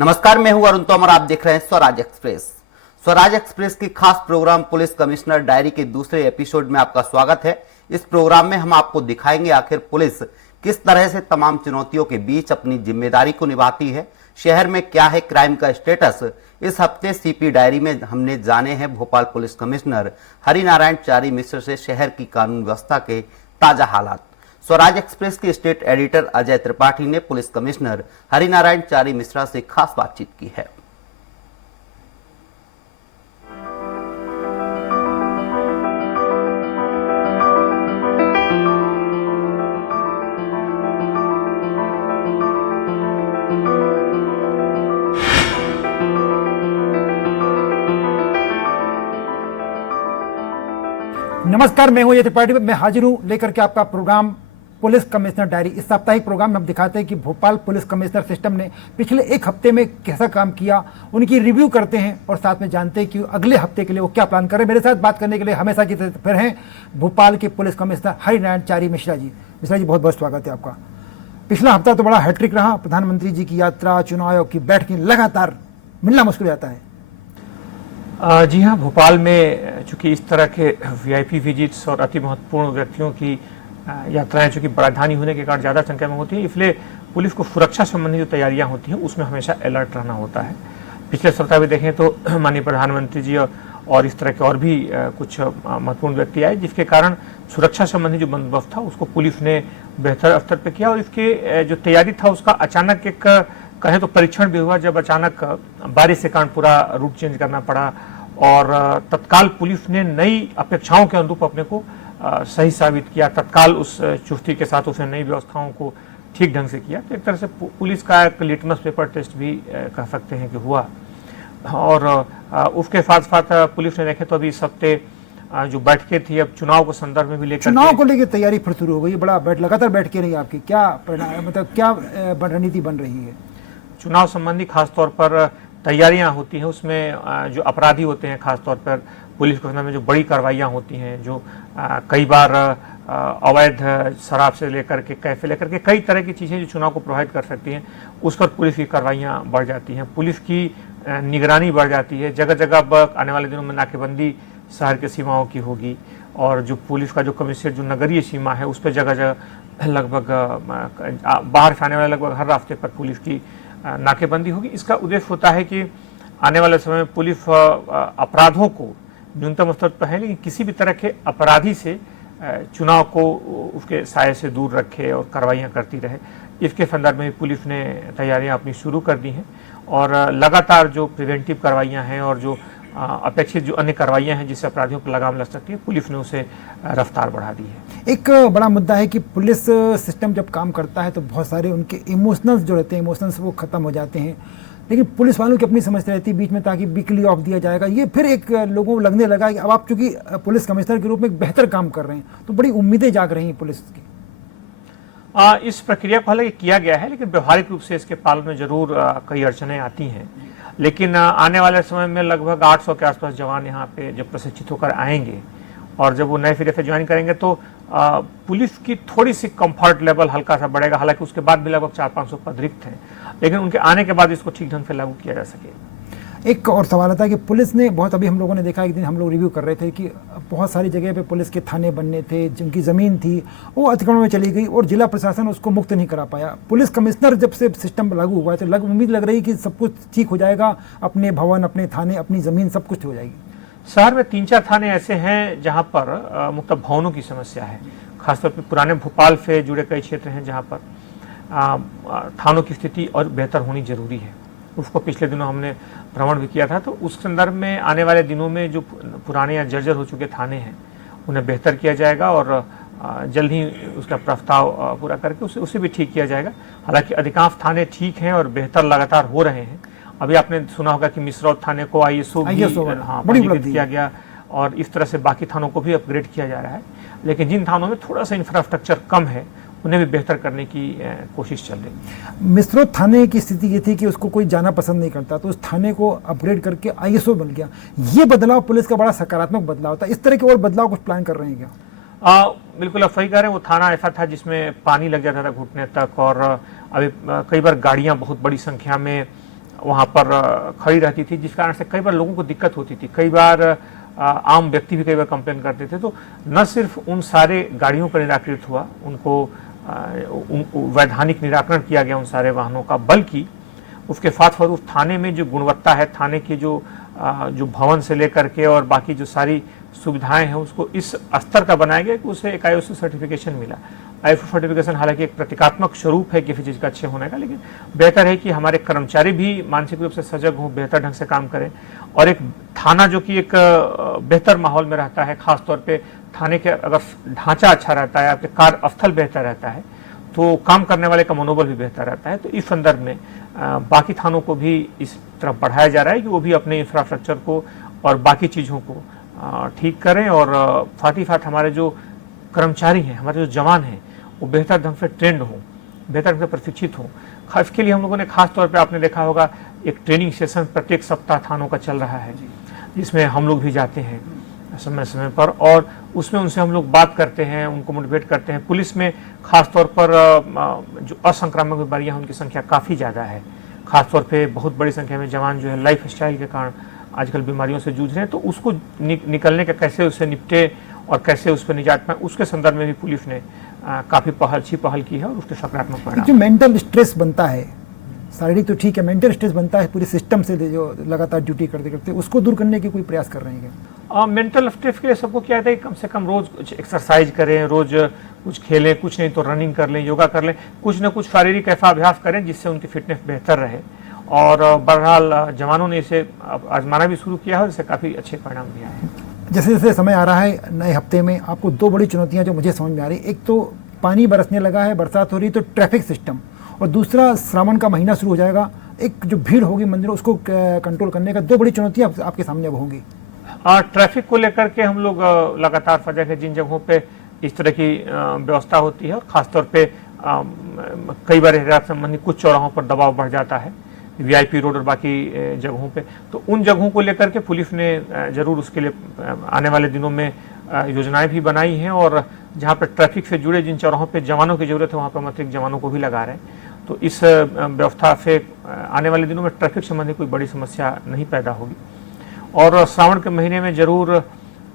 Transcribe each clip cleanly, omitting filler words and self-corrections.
नमस्कार, मैं हूं अरुण तोमर। आप देख रहे हैं स्वराज एक्सप्रेस। स्वराज एक्सप्रेस की खास प्रोग्राम पुलिस कमिश्नर डायरी के दूसरे एपिसोड में आपका स्वागत है। इस प्रोग्राम में हम आपको दिखाएंगे आखिर पुलिस किस तरह से तमाम चुनौतियों के बीच अपनी जिम्मेदारी को निभाती है। शहर में क्या है क्राइम का स्टेटस। इस हफ्ते सीपी डायरी में हमने जाने हैं भोपाल पुलिस कमिश्नर हरिनारायण चारी मिश्र से शहर की कानून व्यवस्था के ताजा हालात। स्वराज एक्सप्रेस के स्टेट एडिटर अजय त्रिपाठी ने पुलिस कमिश्नर हरिनारायण चारी मिश्रा से खास बातचीत की है। नमस्कार, मैं हूं अजय त्रिपाठी। मैं हाजिर हूं लेकर के आपका प्रोग्राम पुलिस कमिश्नर डायरी। इस साप्ताहिक प्रोग्राम में हम दिखाते हैं कि भोपाल पुलिस कमिश्नर सिस्टम ने पिछले एक हफ्ते में कैसा काम किया, उनकी रिव्यू करते हैं और साथ में जानते हैं कि अगले हफ्ते के लिए वो क्या प्लान कर रहे हैं। मेरे साथ बात करने के लिए हमेशा की तरह फिर हैं भोपाल के पुलिस कमिश्नर हरिनारायण चारी मिश्रा जी। मिश्रा जी, बहुत बहुत स्वागत है आपका। पिछला हफ्ता तो बड़ा हैट्रिक रहा। प्रधानमंत्री जी की यात्रा, चुनाव आयोग की बैठकें, लगातार मिलना मुश्किल हो जाता है। जी हाँ, भोपाल में चूंकि इस तरह के वीआईपी विजिट्स और अति महत्वपूर्ण व्यक्तियों की यात्राएं चूंकि राजधानी होने के कारण ज़्यादा संख्या में होती है, इसलिए पुलिस को सुरक्षा संबंधी जो तैयारियां होती हैं उसमें हमेशा अलर्ट रहना होता है। पिछले सप्ताह भी देखें तो माननीय प्रधानमंत्री जी और इस तरह के और भी कुछ महत्वपूर्ण व्यक्ति आए, जिसके कारण सुरक्षा संबंधी जो बंदोबस्त था उसको पुलिस ने बेहतर स्तर पर किया। और इसके जो तैयारी था उसका अचानक एक कहें तो परीक्षण भी हुआ, जब अचानक बारिश के कारण पूरा रूट चेंज करना पड़ा और तत्काल पुलिस ने नई अपेक्षाओं के अनुरूप अपने को सही साबित किया। तत्काल उस चुस्ती के साथ उसने नई व्यवस्थाओं को ठीक ढंग से किया। तो एक तरह से पुलिस का एक लिटमस पेपर टेस्ट भी कह सकते हैं कि हुआ। और उसके साथ साथ पुलिस ने देखे तो अभी इस हफ्ते जो बैठकें थी, अब चुनाव को संदर्भ में भी लेकर चुनाव को लेकर तैयारी फिर शुरू हो गई। बड़ा लगातार बैठकें रही आपकी, क्या मतलब क्या रणनीति बन रही है? चुनाव संबंधी खासतौर पर तैयारियां होती हैं, उसमें जो अपराधी होते हैं खासतौर पर पुलिस के में जो बड़ी कार्रवाइयां होती हैं, जो कई बार अवैध शराब से लेकर के कैफे लेकर के कई तरह की चीज़ें जो चुनाव को प्रभावित कर सकती हैं, उस पर पुलिस की कार्रवाइयां बढ़ जाती हैं, पुलिस की निगरानी बढ़ जाती है। जगह जगह अब आने वाले दिनों में नाकेबंदी शहर की सीमाओं की होगी और जो पुलिस का जो कमिश्नरेट जो नगरीय सीमा है उस पर जगह जगह लगभग बाहर से आने वाले लगभग हर रास्ते पर पुलिस की नाकेबंदी होगी। इसका उद्देश्य होता है कि आने वाले समय में पुलिस अपराधों को न्यूनतम स्तर पर है, लेकिन किसी भी तरह के अपराधी से चुनाव को उसके साये से दूर रखे और कार्रवाइयाँ करती रहे। इसके संदर्भ में पुलिस ने तैयारियां अपनी शुरू कर दी हैं और लगातार जो प्रिवेंटिव कार्रवाइयाँ हैं और जो अपेक्षित जो अन्य कार्रवाइयाँ हैं जिससे अपराधियों पर लगाम लग सकती है, पुलिस ने उसे रफ्तार बढ़ा दी है। एक बड़ा मुद्दा है कि पुलिस सिस्टम जब काम करता है तो बहुत सारे उनके इमोशनल्स जो रहते हैं, इमोशंस वो खत्म हो जाते हैं, लेकिन पुलिस वालों की अपनी समस्या रहती है बीच में, ताकि वीकली ऑफ दिया जाएगा। ये फिर एक लोगों को लगने लगा कि अब आप चूंकि पुलिस कमिश्नर के रूप में एक बेहतर काम कर रहे हैं तो बड़ी उम्मीदें जाग रही हैं पुलिस की। इस प्रक्रिया को हालांकि किया गया है, लेकिन व्यवहारिक रूप से इसके पालन में जरूर कई अड़चनें आती हैं। लेकिन आने वाले समय में लगभग 800 के आसपास जवान यहाँ पे जब प्रशिक्षित होकर आएंगे और जब वो नए फिरे से ज्वाइन करेंगे तो पुलिस की थोड़ी सी कंफर्ट लेवल हल्का सा बढ़ेगा। हालांकि उसके बाद भी लगभग 400-500 पद रिक्त हैं, लेकिन उनके आने के बाद इसको ठीक ढंग से लागू किया जा सके। एक और सवाल आता है कि पुलिस ने बहुत, अभी हम लोगों ने देखा, एक दिन हम लोग रिव्यू कर रहे थे कि बहुत सारी जगह पे पुलिस के थाने बनने थे, जिनकी ज़मीन थी वो अतिक्रमण में चली गई और जिला प्रशासन उसको मुक्त नहीं करा पाया। पुलिस कमिश्नर जब से सिस्टम लागू हुआ है तो उम्मीद लग रही कि सब कुछ ठीक हो जाएगा, अपने भवन, अपने थाने, अपनी ज़मीन, सब कुछ हो जाएगी। शहर में 3-4 थाने ऐसे हैं जहाँ पर मुख्य भवनों की समस्या है। खासतौर पर पुराने भोपाल से जुड़े कई क्षेत्र हैं जहाँ पर थानों की स्थिति और बेहतर होनी जरूरी है। उसको पिछले दिनों हमने भ्रमण भी किया था, तो उस संदर्भ में आने वाले दिनों में जो पुराने या जर्जर हो चुके थाने हैं उन्हें बेहतर किया जाएगा और जल्द ही उसका प्रस्ताव पूरा करके उसे भी ठीक किया जाएगा। हालांकि अधिकांश थाने ठीक हैं और बेहतर लगातार हो रहे हैं। अभी आपने सुना होगा कि मिसरौद थाने को ISO पंजीकृत किया गया और इस तरह से बाकी थानों को भी अपग्रेड किया जा रहा है। लेकिन जिन थानों में थोड़ा सा इंफ्रास्ट्रक्चर कम है उन्हें भी बेहतर करने की कोशिश चल रही है। मिसरौद थाने की स्थिति ये थी कि उसको कोई जाना पसंद नहीं करता, तो उस थाने को अपग्रेड करके ISO बन गया। ये बदलाव पुलिस का बड़ा सकारात्मक बदलाव था। इस तरह के और बदलाव कुछ प्लान कर रहे हैं क्या? बिल्कुल आप सही कह रहे हैं। वो थाना ऐसा था जिसमें पानी लग जाता था घुटने तक और अभी कई बार गाड़ियां बहुत बड़ी संख्या में वहाँ पर खड़ी रहती थी, जिस कारण से कई बार लोगों को दिक्कत होती थी। कई बार आम व्यक्ति भी कई बार कंप्लेन करते थे। तो न सिर्फ उन सारे गाड़ियों का निराकृत हुआ, उनको वैधानिक निराकरण किया गया उन सारे वाहनों का, बल्कि उसके फात थाने में जो गुणवत्ता है, थाने के जो भवन से लेकर के और बाकी जो सारी सुविधाएं हैं, उसको इस स्तर का बनाया गया कि उसे एक IOC सर्टिफिकेशन मिला। IOC सर्टिफिकेशन हालांकि एक प्रतीकात्मक स्वरूप है किसी चीज़ का अच्छे होने का, लेकिन बेहतर है कि हमारे कर्मचारी भी मानसिक रूप से सजग हों, बेहतर ढंग से काम करें, और एक थाना जो कि एक बेहतर माहौल में रहता है, खासतौर पे थाने के अगर ढांचा अच्छा रहता है, आपके कार्य स्थल बेहतर रहता है, तो काम करने वाले का मनोबल भी बेहतर रहता है। तो इस संदर्भ में बाकी थानों को भी इस तरफ बढ़ाया जा रहा है कि वो भी अपने इंफ्रास्ट्रक्चर को और बाकी चीज़ों को ठीक करें, और साथ ही साथ हमारे जो कर्मचारी हैं, हमारे जो जवान हैं, वो बेहतर ढंग से ट्रेंड हों, बेहतर ढंग से प्रशिक्षित हों। इसके लिए हम लोगों ने खास तौर पे, आपने देखा होगा, एक ट्रेनिंग सेशन प्रत्येक सप्ताह थानों का चल रहा है, जिसमें हम लोग भी जाते हैं समय समय पर, और उसमें उनसे हम लोग बात करते हैं, उनको मोटिवेट करते हैं। पुलिस में खास तौर पर जो असंक्रामक बीमारियां, उनकी संख्या काफ़ी ज़्यादा है। खासतौर पे बहुत बड़ी संख्या में जवान जो है लाइफ स्टाइल के कारण आजकल बीमारियों से जूझ रहे हैं। तो उसको निकलने का कैसे उससे निपटे और कैसे उस पर निजात पाए, उसके संदर्भ में भी पुलिस ने काफ़ी अच्छी पहल की है, और उसके सकारात्मक परिणाम। जो मेंटल स्ट्रेस बनता है, शारीरिक तो ठीक है, मेंटल स्ट्रेस बनता है पूरे सिस्टम से, जो लगातार ड्यूटी करते करते, उसको दूर करने के कोई प्रयास कर रहे हैं क्या? मेंटल स्ट्रेस के लिए सबको क्या है, कम से कम रोज कुछ एक्सरसाइज करें, रोज कुछ खेलें, कुछ नहीं तो रनिंग कर लें, योगा कर लें, कुछ न कुछ शारीरिक ऐसा अभ्यास करें जिससे उनकी फिटनेस बेहतर रहे। और बहरहाल जवानों ने इसे आजमाना भी शुरू किया है, और इससे काफ़ी अच्छे परिणाम भी आए हैं। जैसे जैसे समय आ रहा है नए हफ्ते में, आपको दो बड़ी चुनौतियां जो मुझे समझ में आ रही, एक तो पानी बरसने लगा है, बरसात हो रही, तो ट्रैफिक सिस्टम, और दूसरा श्रावण का महीना शुरू हो जाएगा, एक जो भीड़ होगी मंदिरों, उसको कंट्रोल करने का, दो बड़ी चुनौतियां आपके सामने अब होंगी। ट्रैफिक को लेकर के हम लोग लगातार सजग है। जिन जगहों पे इस तरह की व्यवस्था होती है, और ख़ासतौर पे कई बार हिरासत संबंधी कुछ चौराहों पर दबाव बढ़ जाता है, VIP रोड और बाकी जगहों पे, तो उन जगहों को लेकर के पुलिस ने जरूर उसके लिए आने वाले दिनों में योजनाएं भी बनाई हैं, और जहाँ पर ट्रैफिक से जुड़े जिन चौराहों पे जवानों की ज़रूरत है, वहाँ पर अतिरिक्त जवानों को भी लगा रहे हैं। तो इस व्यवस्था से आने वाले दिनों में ट्रैफिक संबंधी कोई बड़ी समस्या नहीं पैदा होगी। और श्रावण के महीने में ज़रूर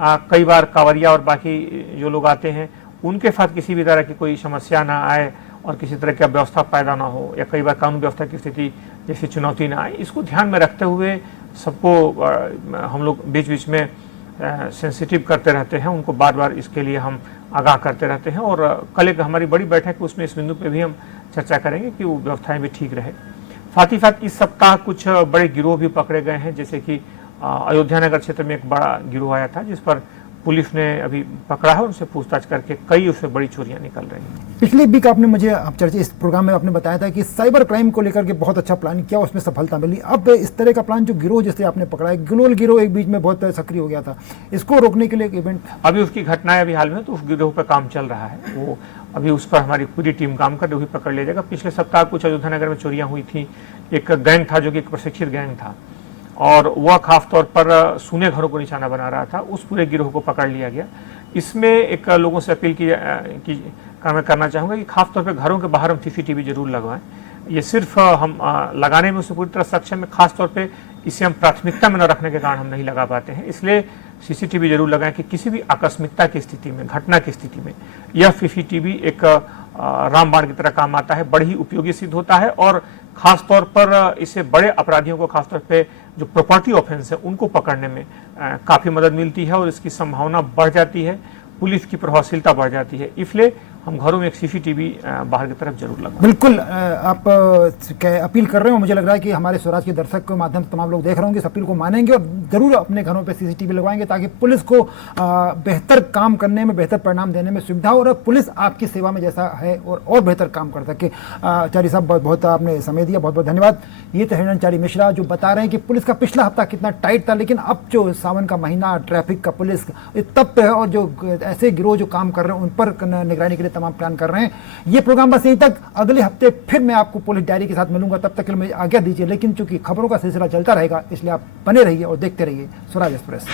कई बार कांवरिया और बाकी जो लोग आते हैं, उनके साथ किसी भी तरह की कोई समस्या ना आए, और किसी तरह की व्यवस्था पैदा ना हो, या कई बार कानून व्यवस्था की स्थिति जैसी चुनौती ना आए, इसको ध्यान में रखते हुए सबको हम लोग बीच बीच में सेंसिटिव करते रहते हैं, उनको बार बार इसके लिए हम आगाह करते रहते हैं। और कल एक हमारी बड़ी बैठक है, उसमें इस बिंदु पे भी हम चर्चा करेंगे कि वो व्यवस्थाएं भी ठीक रहे। साथ ही साथ इस सप्ताह कुछ बड़े गिरोह भी पकड़े गए हैं, जैसे कि अयोध्या नगर क्षेत्र में एक बड़ा गिरोह आया था, जिस पर पुलिस ने अभी पकड़ा है, उनसे पूछताछ करके कई उससे बड़ी चोरियां निकल रही हैं। पिछले वीक आपने मुझे चर्चा इस प्रोग्राम में आपने बताया था कि साइबर क्राइम को लेकर के बहुत अच्छा प्लान किया, उसमें सफलता मिली। अब इस तरह का प्लान जो गिरोह जैसे आपने पकड़ा है, ग्लोल गिरोह एक बीच में बहुत सक्रिय हो गया था, इसको रोकने के लिए एक इवेंट, अभी उसकी घटनाएं अभी हाल में, तो उस गिरोह पर काम चल रहा है, वो अभी उस पर हमारी पूरी टीम काम कर रही है, पकड़ लिया जाएगा। पिछले सप्ताह कुछ अयोध्या नगर में चोरियां हुई थी, एक गैंग था जो कि एक प्रशिक्षित गैंग था, और वह खास तौर पर सूने घरों को निशाना बना रहा था, उस पूरे गिरोह को पकड़ लिया गया। इसमें एक लोगों से अपील की मैं करना चाहूँगा कि खास तौर पे घरों के बाहर हम CCTV जरूर लगवाएं। ये सिर्फ हम लगाने में उससे पूरी तरह सक्षम है, खास तौर पे इसे हम प्राथमिकता में न रखने के कारण हम नहीं लगा पाते हैं, इसलिए CCTV जरूर लगाएं कि किसी भी आकस्मिकता की स्थिति में, घटना की स्थिति में यह CCTV एक रामबाण की तरह काम आता है, बड़ी ही उपयोगी सिद्ध होता है। और खास तौर पर इससे बड़े अपराधियों को, खासतौर पे जो प्रॉपर्टी ऑफेंस है, उनको पकड़ने में काफ़ी मदद मिलती है, और इसकी संभावना बढ़ जाती है, पुलिस की प्रभावशीलता बढ़ जाती है। इसलिए हम घरों में एक CCTV बाहर की तरफ जरूर लगवाएं। बिल्कुल, आप अपील कर रहे हो, मुझे लग रहा है कि हमारे स्वराज के दर्शक के माध्यम से तमाम लोग देख रहे होंगे, इस अपील को मानेंगे और जरूर अपने घरों पे CCTV लगवाएंगे, ताकि पुलिस को बेहतर काम करने में, बेहतर परिणाम देने में सुविधा हो, और पुलिस आपकी सेवा में जैसा है और बेहतर काम कर सके। चारी साहब, बहुत बहुत आपने समय दिया, बहुत बहुत धन्यवाद। ये थे हिरणचारी मिश्रा, जो बता रहे हैं कि पुलिस का पिछला हफ्ता कितना टाइट था, लेकिन अब जो सावन का महीना, ट्रैफिक का पुलिस तब पे है, और जो ऐसे गिरोह जो काम कर रहे हैं उन पर निगरानी के लिए तमाम प्लान कर रहे हैं। ये प्रोग्राम बस यहीं तक, अगले हफ्ते फिर मैं आपको पुलिस डायरी के साथ मिलूंगा, तब तक के लिए मुझे आज्ञा दीजिए। लेकिन चूंकि खबरों का सिलसिला चलता रहेगा, इसलिए आप बने रहिए और देखते रहिए स्वराज एक्सप्रेस।